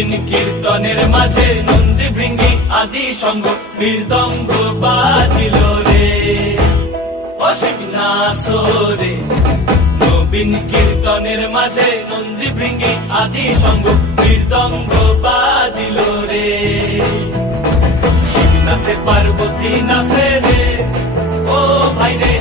নবীন কীর্তনের মাঝে নন্দী ভৃঙ্গি আদি সঙ্গ মৃদঙ্গ বাজিল রে, ও শিবনাসরে। নবীন কীর্তনের মাঝে নন্দী ভৃঙ্গি আদি সঙ্গ মৃদঙ্গ বাজিল রে। শিব নাচে পার্বতী নাচে রে, ও ভাই রে।